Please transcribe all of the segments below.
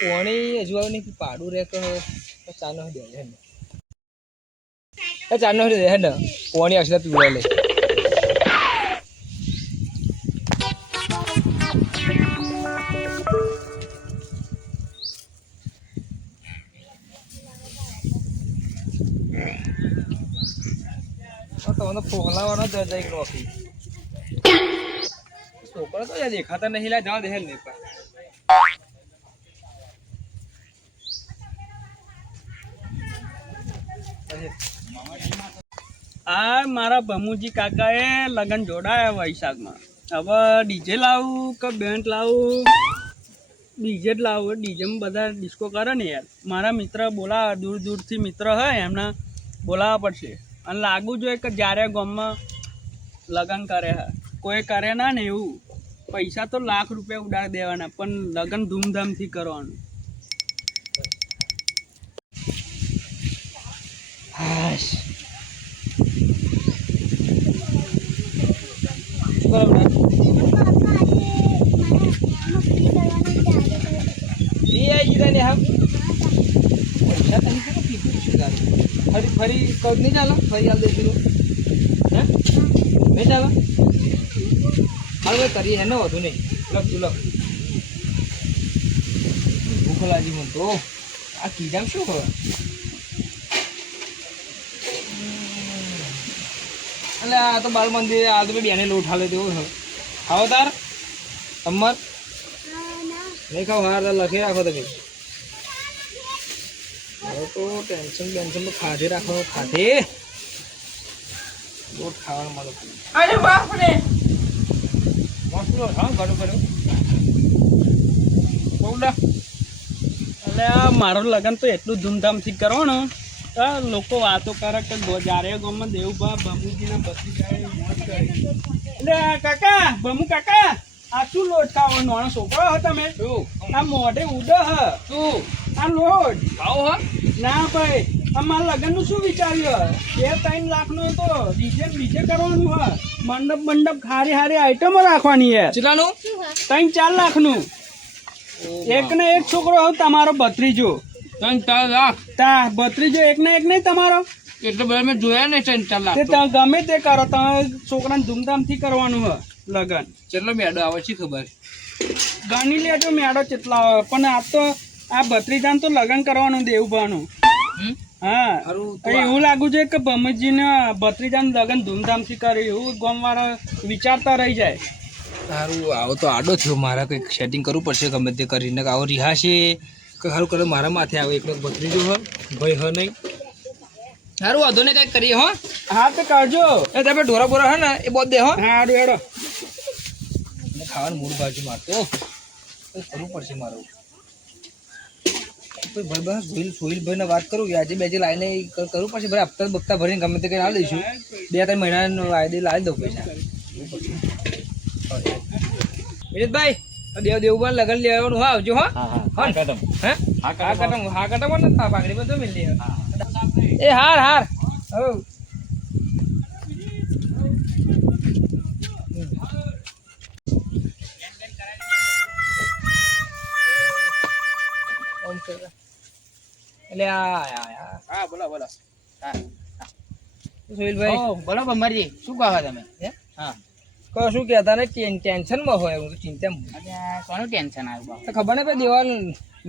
પોણી હજુ આવું નહીં પાડું રે કે ચાનો દે હે ને ચાનો દે હે ને પોણી આવશે પીવડા લે તમને ફોગલાવાનો દર જાય નોકરી છોકરો તો દેખાતા નહીં લા જવા દે હે ને આ મારા ભમુજી કાકાએ લગન જોડાયા વૈશાખમાં હવે ડીજે લાવું કે બેન્ડ લાવું ડીજે જ લાવું ડીજેમાં બધા ડિસ્કો કરે ને યાર મારા મિત્ર બોલાવા દૂર દૂરથી મિત્ર હોય એમને બોલાવવા પડશે અને લાગવું જોઈએ કે જ્યારે ગામમાં લગન કરે હા કોઈ કરે ના ને એવું પૈસા તો લાખ રૂપિયા ઉડાડી દેવાના પણ લગન ધૂમધામથી કરવાનું હાશ ફરી કઉ નહીં ચાલો ફરી હાલ દઈશું હે નહીં ચાલો હાલ ભાઈ કરીએ હે ને વધુ નહીં લખ તું લખ ભૂખ લાગી મને તો આ કીજામ શું ખબર એટલે આ તો બાલ મંદિર આ તો બેને લોટ હાલે તેવું છે ખાવો તાર અમર નહીં ખાવ હાર લખી રાખો તમે હવે તો ટેન્શન બેન્શન ખાધે રાખવાનું ખાધે લોટ ખાવાનું મળે અરે બાપ રે મસ્ત લોટ હા ઘણું કર્યું બોલા એટલે મારો લગન તો એટલું ધૂમધામથી કરવાનું લોકો વાતો કરે કે જ્યારે ગામમાં દેવભા ભમુજીના બસી જાય મોજ કરે એટલે કાકા ભમુ કાકા આ શું લોટ ખાવો નાનો છોકરો હો તમે આ મોઢે ઉડ હ શું આ લોટ ખાઓ હા ના ભાઈ અમારા લગ્નનું શું વિચાર્યું 2-3 લાખનું તો ડીજે કરવાનું હ મંડપ હારી હારી આઈટમો રાખવાની યાર કેટલાનું 3-4 લાખનું એક ને એક છોકરો હવે તમારો ભત્રીજો 3-4 લાખ તા ભત્રીજો એક ને એક નહીં તમારો એટલે બધા મેં જોયા ને 3-4 લાખ તે તમે ગમે તે કરો તમે છોકરાને ધૂમધામથી કરવાનું હ લગન કેટલો મેડો આવે છે ખબર ગણી લેજો મેળો કેટલા આવે પણ આ તો આ ભત્રીજાને તો લગન કરવાનું દેવભાનું હા એવું લાગુ છે કે ભમજીને ભત્રીજાને લગન ધૂમધામથી કરે એવું ગામવાળા વિચારતા રહી જાય સારું આવો તો આડો થયો મારા કંઈક સેટિંગ કરવું પડશે ગમે તે કરીને આવો રિહાશે કે સારું કરે મારા માથે આવે એકલો ભત્રીજો હ ભાઈ હ નહીં સારું વાંધો ને કંઈક કરીએ હો હા તો કરજો એ તમે ઢોરા બોરા હે ને એ બોધ દે હો હારું હેડો ખાવાનું મૂળ બાજુ મારતો કરવું પડશે મારું કોઈ ભાઈ બસ સોહિલભાઈ ને વાત કરું વ્યાજે બેજે લાઈને કરવું પડશે ભાઈ હપ્તા બપ્તા ભરીને ગમે તે કંઈ લાવી દઈશું 2-3 મહિનાનો વાયદે લાવી દઉં પૈસા વિનીતભાઈ દેવભાઈ લગન લેવાનું હા આવજો હા હા કદમ હે હા કદમ ને પાઘડી બધું મિલી એ હાર હાર હો એટલે હા બોલો બોલો હા સોહિલભાઈ બોલો ભમરજી શું કહો તમે હા કહો શું કહેતા ને ટેન્શનમાં હોય હું ચિંતામાં કોનું ટેન્શન આવ્યું તો ખબર ને ભાઈ દેવા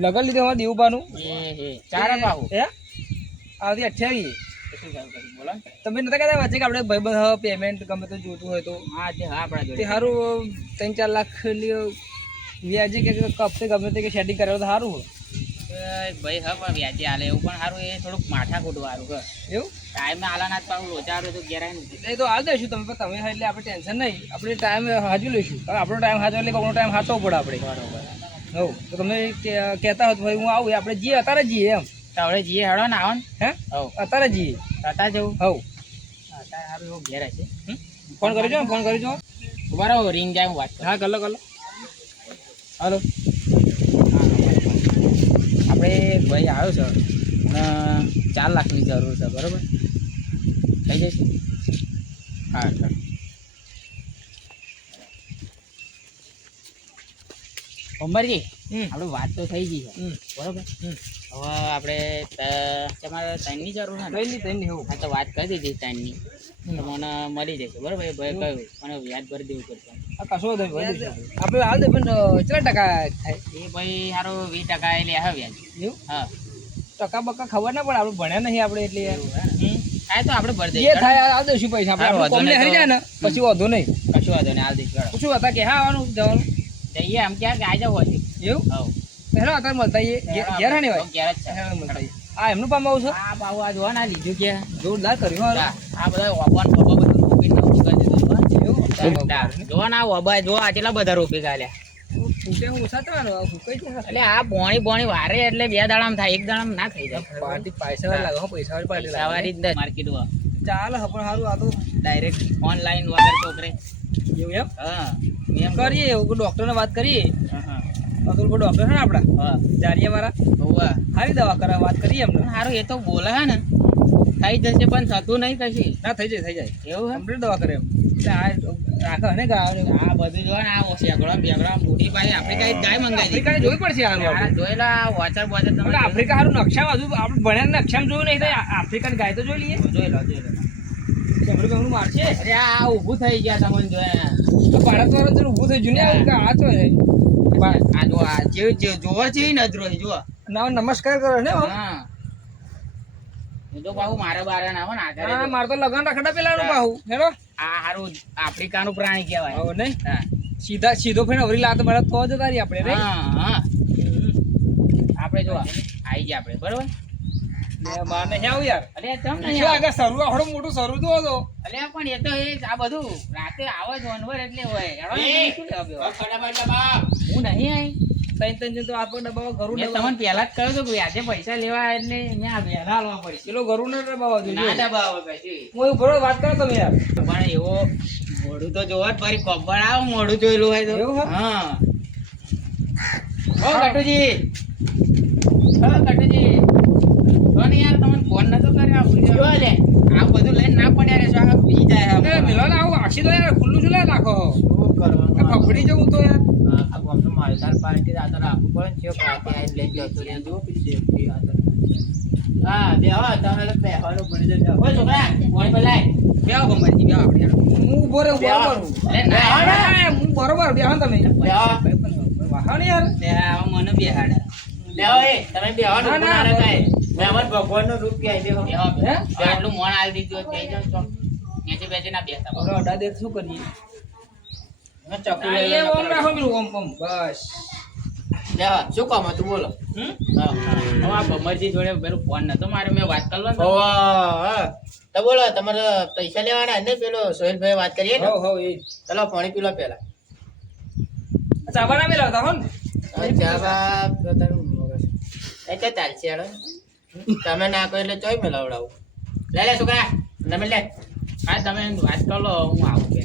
લગન લીધે હોય દેવબાનું ચાર પાવું હે આવતી 28 બોલો તમે નતા કહેતા વચ્ચે કે આપણે ભાઈ પેમેન્ટ ગમે તો જોતું હોય તો હા તે હા આપણા તે સારું 3-4 લાખ વ્યાજે કે હપ્તે ગમે તે કે સેટિંગ કરાવો તો સારું હોય ભાઈ હા પણ વ્યાજે હાલે એવું પણ સારું એ થોડુંક માથા ખોટું સારું કર એવું ટાઈમ આલા ના પાછું લોચા તો ઘેરાય નથી એ તો હાલ દઈશું તમે એટલે આપણે ટેન્શન નહીં આપણે ટાઈમ હાજુ લઈશું હવે આપણો ટાઈમ હાજર એટલે કોઈનો ટાઈમ હાચવો પડે આપણે બરોબર હવ તો તમે કહેતા હો તો ભાઈ હું આવું આપણે જઈએ અત્યારે જઈએ એમ તો હવે જઈએ હેડો ને આવો ને હે અત્યારે જઈએ ટાટા જવું હવ અત્યારે સારું એવું ઘેરાય છે ફોન કરી જો ઉભા રહો રિંગ જાય હું વાત કરું. હા કલો હાલો આપણે ભાઈ આવ્યો છે અને 4 લાખની જરૂર છે બરાબર થઈ જશે હા ચાલો ભમરજી હમ. આપણે વાત તો થઈ ગઈ છે હમ. બરોબર હમ. હવે આપણે તમારે ટાઈમની જરૂર છે ને તઈ હોવું. હા તો વાત કરી દીધી ટાઈમની તો મને મળી જશે બરોબર એ ભાઈ કહ્યું મને વ્યાજ ભરી દેવું પડશે આ કશો વાંધો નહીં. આપણે હાલ દે પણ કેટલા ટકા થાય એ ભાઈ સારો 20% એટલે આવે વ્યાજ એવું? હા ટકા બકા ખબર ના પડે, આપણે ભણ્યા નહીં આપણે એટલે યાર. હા તો આપણે ભરી જે દઈએ થાય આ દઈશું પૈસા આપણે. હા, આપણું વાંધો કોમને નહીં હરી જાય ને પછી વાંધો નહીં. કશું વાંધો નહીં હાલ દઈશ બરાબર શું હતા કે હા આવવાનું જવાનું જઈએ આમ ક્યાં કે આવી જાવ હજી એવું? હા હેલો અત્યારે મળતા આવીએ. ઘેર હા ને ભાઈ? ઘેર જ છે હેલો મળતા આવીએ. આ એમનું પામ આવું છે? આ બાબુ આ જોવા ના લીધું કે જોરદાર કર્યું હા. આ બધા ઓબાન ફોબા બધું રોપી નવું કરી દીધું એવું? જોવા ના ઓબા જો આ કેટલા બધા રોપી ગાલ્યા ફૂટે હું ઓછા થવાનું આ કઈ છે એટલે આ બોણી વારે એટલે 2 દાડામાં થાય 1 દાડામાં ના થઈ જાય પાર્ટી પૈસા વાળી લાગે હો, પૈસા વાળી પાર્ટી લાગે. સવારી જ માર્કેટ માં ચાલ હા પણ સારું આ તો ડાયરેક્ટ ઓનલાઈન વગર છોકરે એવું એમ હા એમ કરીએ એવું ડોક્ટરને વાત કરીએ. હા અતુલ ડોક્ટર છે ને આપડા હા જારિયા વાળા, હોવા સારી દવા કરવા વાત કરીએ એમને. સારું એ તો બોલે હે ને થઈ જશે પણ થતું નહીં કશી ના થઈ જાય એવું હે કમ્પ્લીટ દવા કરે એમ. એટલે આ રાખે ને ગાવ આ બધું જો ને આ શેકડા બેગડા મોટી પાછી આપણે કઈ ગાય મંગાવી આફ્રિકાને જોવી પડશે હારું આપણે. જોયેલા વોચર બોચર તમે આપણે આફ્રિકા હારું નકશામાં હજુ આપણે ભણ્યા નકશામાં જોયું નહીં થાય. આફ્રિકાની ગાય તો જોઈ લઈએ. જોઈ લો ચમડું બેમડું મારશે અરે આ ઊભું થઈ ગયા તમને જોયા તો ભારત વાળા તો ઊભું થઈ જૂને આવું કે આ તો હે. આ જો આ જે જોવા છે નજરો જો ના નમસ્કાર કરો ને હો. હા એ તો બાબુ મારા બારા ના આવે ને આધારે હા જો. માર તો લગન રખડા પેલાનું બાહુ હેલો આ હારું આફ્રિકાનું પ્રાણી કહેવાય આવો નહીં હા સીધો ફેન અવરી લાત મળે તો જ તારી આપણે નહીં. હા આપણે જો આઈ ગયા આપણે બરોબર માને હે આવું યાર. અરે તમ ને શું આગળ સરું આવડો મોટું સરું તો હતો. અરે પણ એ તો એ આ બધું રાતે આવે જ વનવર એટલે હોય હેડો ને તમે શું લેવા બેવા? હું નહીં આઈ તૈન તો આ પર ડબ્બા ઘરું મેં તમને પહેલા જ કહ્યું હતું કે વ્યાજે પૈસા લેવા એટલે અહીંયા વહેલા હાલવા પડશે પેલો ઘરું ને ડબ્બા ના જોઈએ. દબાવો કશી હું એવું ઘરો વાત કરો તમે યાર. પણ એવો મોઢું તો જોવા જ ફરી કબ્બર આવ મોઢું જોયેલું હોય તો એવું હે? હા ઓ કટુજી તો ને યાર તમને ફોન નતો કર્યો જો લે આ બધું લઈને ના પડ્યા રે આ પી જાય અરે મિલો ને આવું આશી તો યાર ખુલ્લું છું લે રાખો. શું કરવાનું આ ફફડી જવું તો યાર. આ ગામનો માલદાર પાર્ટી આ તો રાખવું પડે ને છે પાર્ટી આઈ લઈ જતો રે જો પેલી સેફટી આ તો હા બેહો તમે બેહવાનું પડી જજો ઓય છોકરા ફોન પર લાય બેહો ગમતી બેહો આપણે હું ઉભો રહે બરોબર હું. અરે ના હું બરોબર બેહો ને તમે. બેહો વાહણ યાર. મને બેહાડ બેહો એ તમે બેહો ને ના, ના, ના કાય મહેમાન ભગવાનનું રૂપ કે બેહો બેહો હે? આટલું મોણ આલી દીધું બે જણ તો નીચે બેસી ના બેસતા બરો અડા દેખ શું કરીએ. મેં ચકુ આ લઈ એ ઓમ રાખો પેલું ઓમ ઓમ બસ. બેહો શું કામ હતું બોલો હમ? હા હવે આ ભમરજી જોડે પેલું ફોન નતો મારે મેં વાત કરલો ને તો બોલો તમારે પૈસા લેવાના ને પેલો સોહેલભાઈ વાત કરીએ ને હો હો એ ચલો પાણી પીલો પેલા ચાવા ના મેલાવતા હો ને. એટલે ચાલશે હેડો તમે ના કહો એટલે ચોય મેલાવડાવું લે લે છોકરા તમે લે હા તમે વાત કરો લો હું આવું કે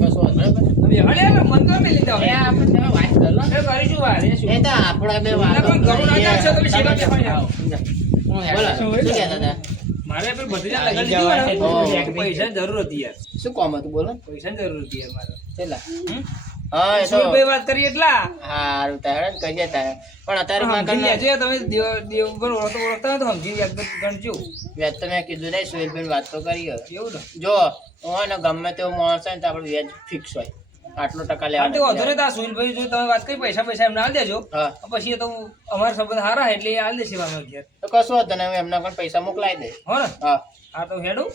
કશો બરાબર તમે હળે ને મન તો મેલી દો. એ આપણે તમે વાત કરો લો એ કરીશું વાર એ શું. એ તો આપણા બે વાત ના, પણ ઘરું ના ચાલશે, તમે સેવા બેહો યાર. બોલો શું કહેતા હતા મારે પેલું ભત્રીજા લગન લીધું ને, ઓહ. પૈસાની જરૂર હતી યાર. શું કામ હતું બોલો પૈસાની જરૂર હતી યાર મારે. છેલ્લા હમ? હા એ તો સુરભાઈ વાત કરી એટલા. હારું તારે કરીએ તારે પણ અત્યારે સમજી મારે લેજો યાર, તમે દેવ ઉપર ઓળખતા હોય તો સમજી યાદ ગણજો. વ્યાજ તો મેં કીધું નહીં સુહેલભાઈ વાત તો કરી હવે. એવું ને. જો હોય ને ગમે તેવો માણસ હોય ને તો આપણે વ્યાજ ફિક્સ હોય આટલો ટકા હા, તે વાંધો લેવાનો નહીં. તો આ સુનિલભાઈ જો તમે વાત કરી પૈસા એમને આલી દેજો. હા પછી એ તો અમારા સંબંધ સારા એટલે એ આલી દેશે મારા ઘેર. તો કશું હતું ને હું એમના પણ પૈસા મોકલાવી દે હો ને. હા આ તો હેડું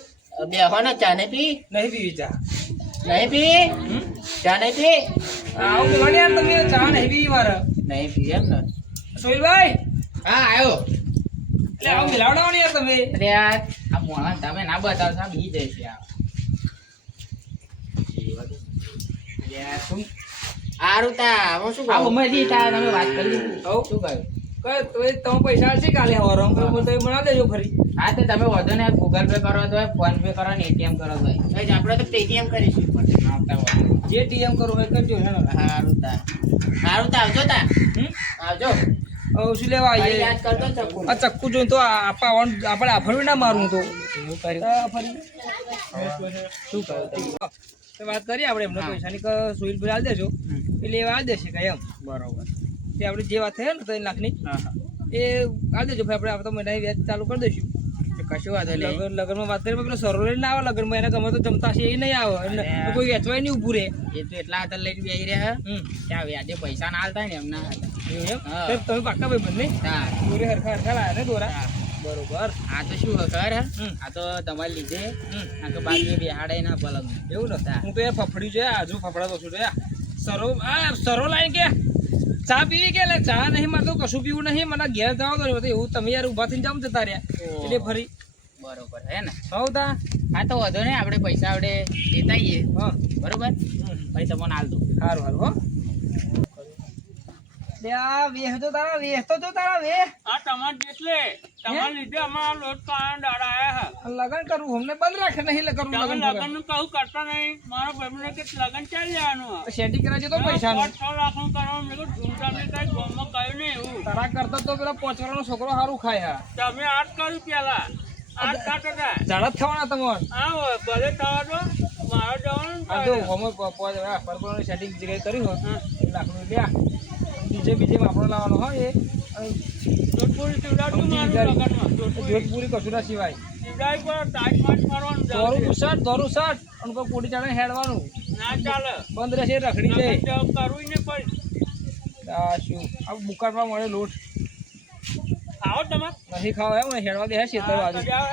બે હો ને ચા નહીં પી નહીં પીવી ચા. નહીં પી હમ? ચા નહીં પી આવું બોલો ને યાર તમે ચા નહીં પીવી મારે. નહીં પી એમ ને સુનિલભાઈ હા આવ્યો એટલે આવું મિલાવડાવો ને યાર તમે. અરે યાર આ મોણા તમે ના બતાવતા બી જાય છે આ યાર શું હારું તા હું શું કહું મજી તા તમે વાત કરી લીધી હઉ. શું કહ્યું તો તમે પૈસા આલશે કાલે હવારે તમે મને દેજો ફરી. હા તો તમે વધુ ને ગૂગલ પે કરો તો ફોન પે કરો ને એટીએમ કરો તો આપણે તો પેટીએમ કરીશું પણ આવતા હોય જે ટીએમ કરવું હોય કરજો હેનો. હારું તા આવજો તા હમ? આવજો હવે શું લેવા ફરી આવીએ. યાદ કરજો ચક્કુ આ ચક્કુ જોઈને તો આપણે આફરવી ના મારવું તો. આ ફરી શું કહ્યું તમે? તો વાત કરીએ આપણે એમને પૈસાની કે સુઈલ ભાઈ આલી દેજો એટલે એ આલી દેશે કઈ એમ. બરોબર તે આપણે જે વાત થઈ ને 3 લાખની હા હા એ આ દેજો ભાઈ આપણે આવતા મહિનાની વ્યાજ ચાલુ કરી દઈશું. કશું વાંધો નહીં. લગનમાં વાત કરી પેલો સરો લઈને આવે લગનમાં એને ગમે તો જમતા છે એ નહીં આવે અને કોઈ વેચવાય નહીં ઊભું રહે. એ તો એટલા હાથર લઈને બેસી રહ્યા હમ ત્યાં વ્યાજે પૈસા ના હાલતા ને એમના હાથે. એવું એમ હા. તો તમે પાક્કા ભાઈ બંને હા દોરે હરખા હરખા લાયા ને દોરા હા. બરોબર. આ તો શું ખબર હે? હમ. આ તો તમારે લીધે હમ આ તો બાજુ બેહાડે ના પલંગ. એવું ને હા. હું તો એ ફફડ્યું છે આજુ ફફડાતો છું યાર. સરો લાઈ કે ચા પીવી કે એટલે ચા નહીં મારે તો કશું પીવું નહીં મને ઘેર જવા દો ને એવું તમે યાર ઊભા થઈને જાવ ને જતા રહ્યા ઓહો. એટલે ફરી બરોબર હે ને? હવ તા હા તો વાંધો નહીં આપણે પૈસા આપણે લેતા આવીએ હા બરોબર પછી તમને હાલ દઉં. સારું સારું હો લે આ વેહ તો તારા વેહ તો જો તારા વેહ આ તમાર જેટલે તમાર લીધે અમારા લોટ કાન દાડા આયા હે લગન કરવું અમને બંધ રાખે નહીં કરવું તમે લગન લગન નું કહું કરતા નહીં મારા ભાઈને કે લગન ચાલી જવાનું સેટિંગ કરાવજે તો પૈસા 6 લાખ નું કરવાનું મેં કીધું ધૂમધામ કઈ ગોમમાં કહ્યું નહીં એવું તારા કરતા તો પેલા પોચવાનો છોકરો સારું ખાય હા તમે આઠ કર્યું પેલા આઠ કાઢતા ઝાડા જ થવાના તમાર હા ભલે થવા દો મારે જવાનું આ તો હોમો પરપોની સેટિંગ જે કઈ કર્યું હોય 1 લાખ નું લ્યા બીજે આપણો લાવવાનો હોય એ જોધપુરી શિવરાજનું મારું લગનમાં જોધપુરી કશું ના સિવાય શિવરાજ પર તાજ માજ મારવાનું દોરું શર્ટ અને કોઈ પોટી ચાલે હેડવાનું ના ચાલે બંધ રહેશે રખડી જાય લગન કરવું ને પછી આ શું આ બુકાટમાં મળે લોટ આવો તમે નથી ખાવા એમ હેડવા દે છે તો બાજુ જાઓ